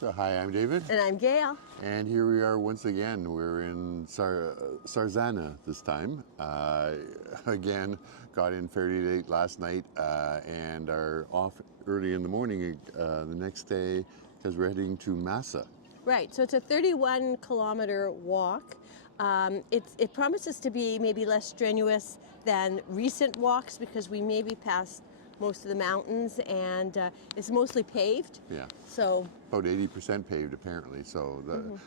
So hi, I'm David. And I'm Gail. And here we are once again. We're in Sarzana this time. Again, got in fairly late last night and are off early in the morning the next day because we're heading to Massa. Right, so it's a 31-kilometer walk. It promises to be maybe less strenuous than recent walks because we may be past most of the mountains, and it's mostly paved. Yeah. So about 80% paved apparently. So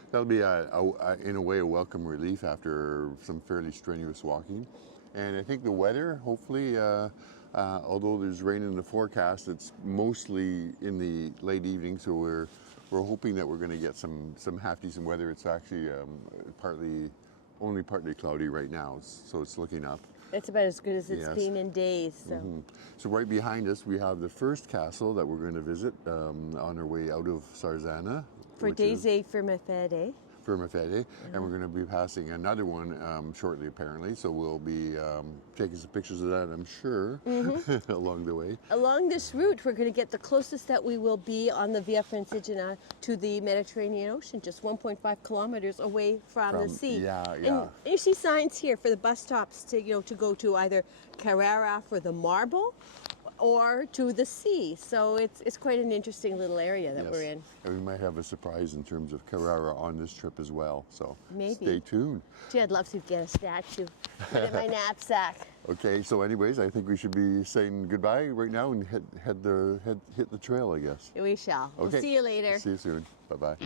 that'll be in a way a welcome relief after some fairly strenuous walking. And I think the weather, hopefully, although there's rain in the forecast, it's mostly in the late evening. So we're hoping that we're going to get some half decent weather. It's actually only partly cloudy right now, so it's looking up. it's about as good as it's been in days. So. So right behind us, we have the first castle that we're going to visit on our way out of Sarzana. Fortezze Firmafede. And we're going to be passing another one shortly, apparently. So we'll be taking some pictures of that, I'm sure, along the way. Along this route, we're going to get the closest that we will be on the Via Francigena to the Mediterranean Ocean, just 1.5 kilometers away from the sea. Yeah. And you see signs here for the bus stops to go to either Carrara for the marble or to the sea. So it's quite an interesting little area that we're in. And we might have a surprise in terms of Carrara on this trip as well. So maybe. Stay tuned. Gee, I'd love to get a statue. Put it in my knapsack. Okay, so anyways, I think we should be saying goodbye right now and hit the trail, I guess. We shall. Okay. We'll see you later. See you soon. Bye-bye.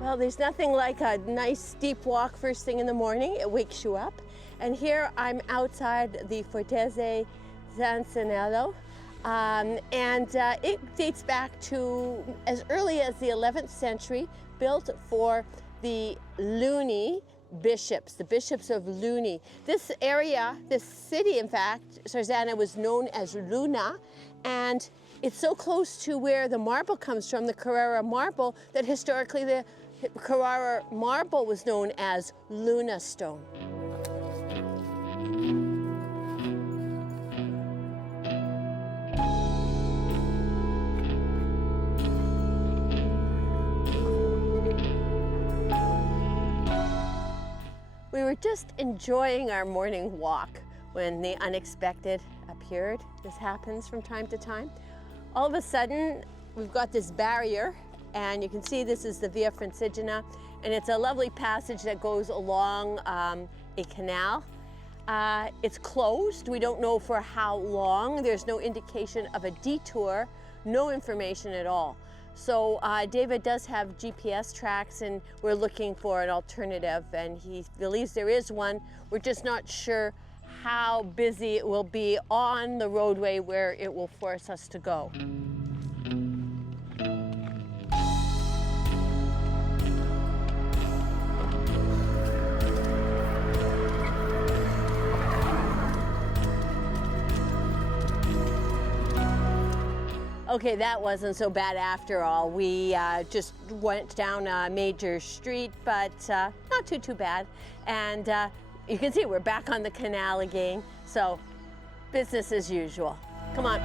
Well, there's nothing like a nice steep walk first thing in the morning. It wakes you up. And here I'm outside the Fortezze Zancinello. It dates back to as early as the 11th century, built for the Luni bishops, the bishops of Luni. This area, this city, in fact, Sarzana, was known as Luna, and it's so close to where the marble comes from, the Carrara marble, that historically the Carrara marble was known as Luna stone. We were just enjoying our morning walk when the unexpected appeared. This happens from time to time. All of a sudden, we've got this barrier, and you can see this is the Via Francigena, and it's a lovely passage that goes along a canal. It's closed. We don't know for how long. There's no indication of a detour, no information at all. So David does have GPS tracks, and we're looking for an alternative, and he believes there is one. We're just not sure how busy it will be on the roadway where it will force us to go. Okay, that wasn't so bad after all. We just went down a major street, but not too bad. And you can see we're back on the canal again, so business as usual. Come on.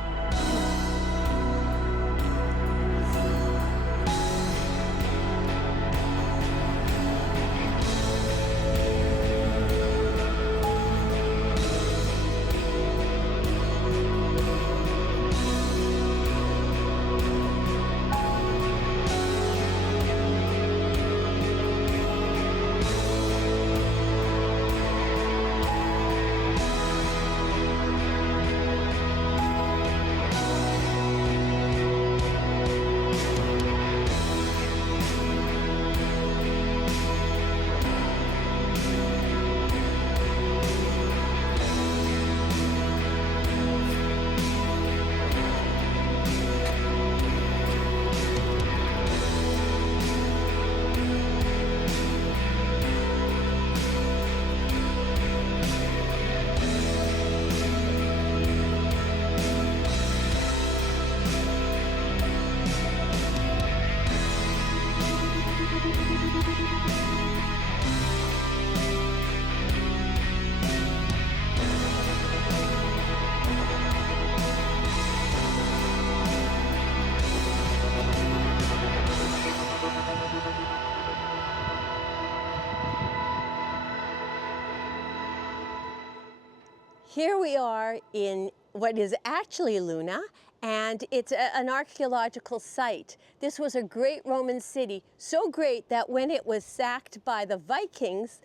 Here we are in what is actually Luna, and it's an archaeological site. This was a great Roman city, so great that when it was sacked by the Vikings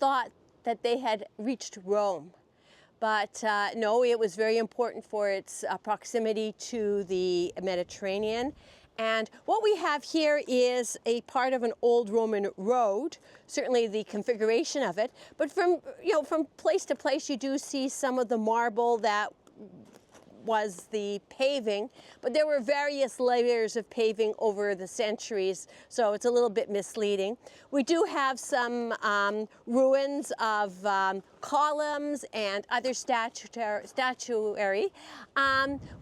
thought that they had reached Rome. But no, it was very important for its proximity to the Mediterranean. And what we have here is a part of an old Roman road, certainly the configuration of it. But from place to place, you do see some of the marble that was the paving, but there were various layers of paving over the centuries, so it's a little bit misleading. We do have some ruins of columns and other statuary.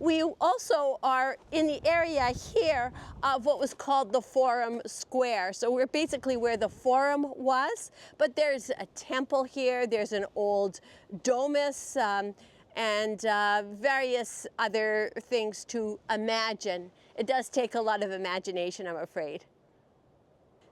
We also are in the area here of what was called the Forum Square. So we're basically where the Forum was, but there's a temple here, there's an old domus, and various other things to imagine. It does take a lot of imagination, I'm afraid.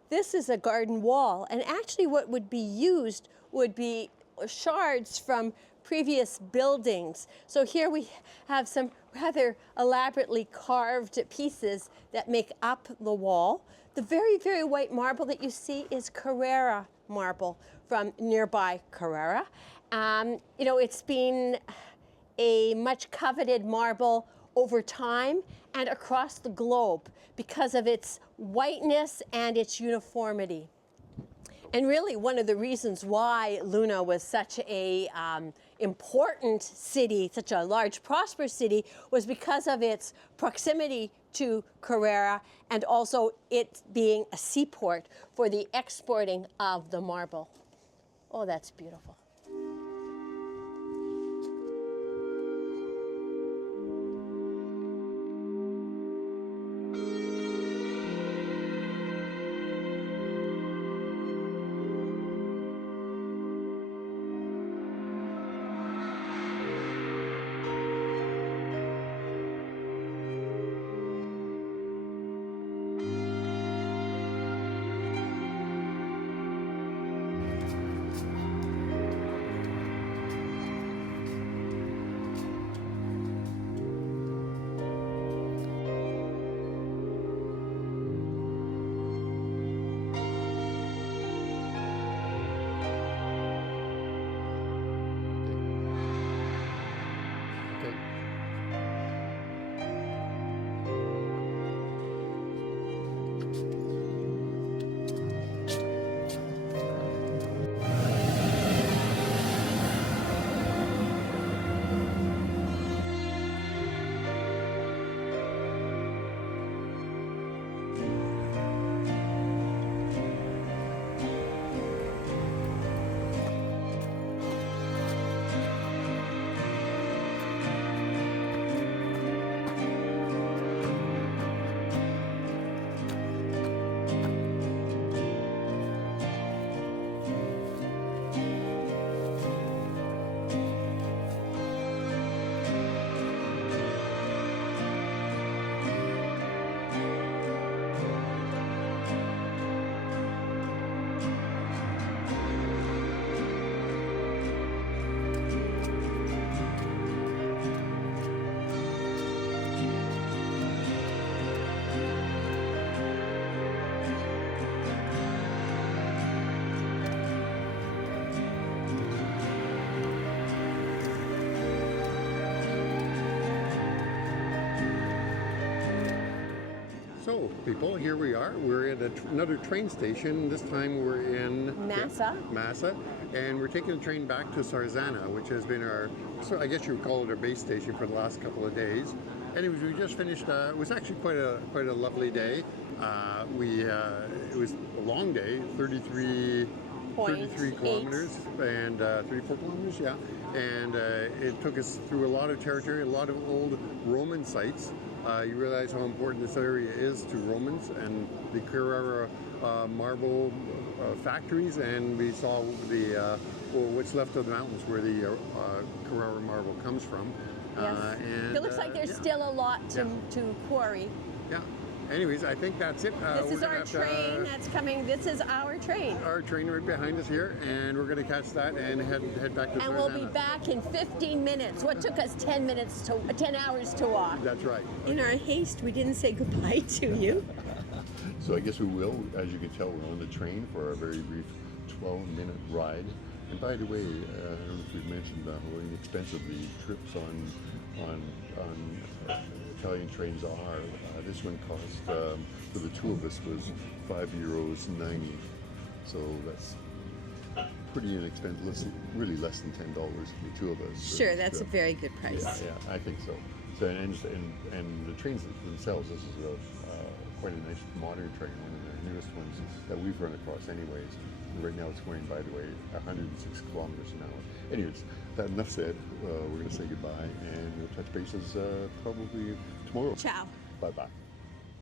This is a garden wall, and actually what would be used would be shards from previous buildings. So here we have some rather elaborately carved pieces that make up the wall. The very, very white marble that you see is Carrara marble from nearby Carrara. It's been a much coveted marble over time and across the globe because of its whiteness and its uniformity. And really one of the reasons why Luna was such a important city, such a large, prosperous city, was because of its proximity to Carrara and also it being a seaport for the exporting of the marble. Oh, that's beautiful. So, people, here we are. We're at another train station. This time we're in Massa. Massa, and we're taking the train back to Sarzana, which has been our, so I guess you would call it our base station for the last couple of days. Anyways, we just finished. It was actually quite a lovely day. It was a long day, 33 kilometers and 34 kilometers, yeah. And it took us through a lot of territory, a lot of old Roman sites. You realize how important this area is to Romans and the Carrara marble factories, and we saw the what's left of the mountains where the Carrara marble comes from. Yes. And it looks like there's still a lot to quarry. Yeah. anyways, I think that's it. This is our train that's coming. This is our train. Our train right behind us here, and we're going to catch that and head back to And Sarzana. we'll be back in 15 minutes. What took us 10 hours to walk? That's right. In our haste, we didn't say goodbye to you. So I guess we will. As you can tell, we're on the train for a very brief 12-minute ride. And by the way, I don't know if we've mentioned how inexpensive the trips on Italian trains are. This one cost, for the two of us, was €5.90. So that's pretty inexpensive, really less than $10 for the two of us. Sure, that's a very good price. Yeah, I think so. So and the trains themselves, this is quite a nice modern train, one of the newest ones that we've run across anyways. And right now it's going, by the way, 106 kilometers an hour. Anyways, that enough said, we're going to say goodbye and we'll touch bases probably tomorrow. Ciao. Bye-bye.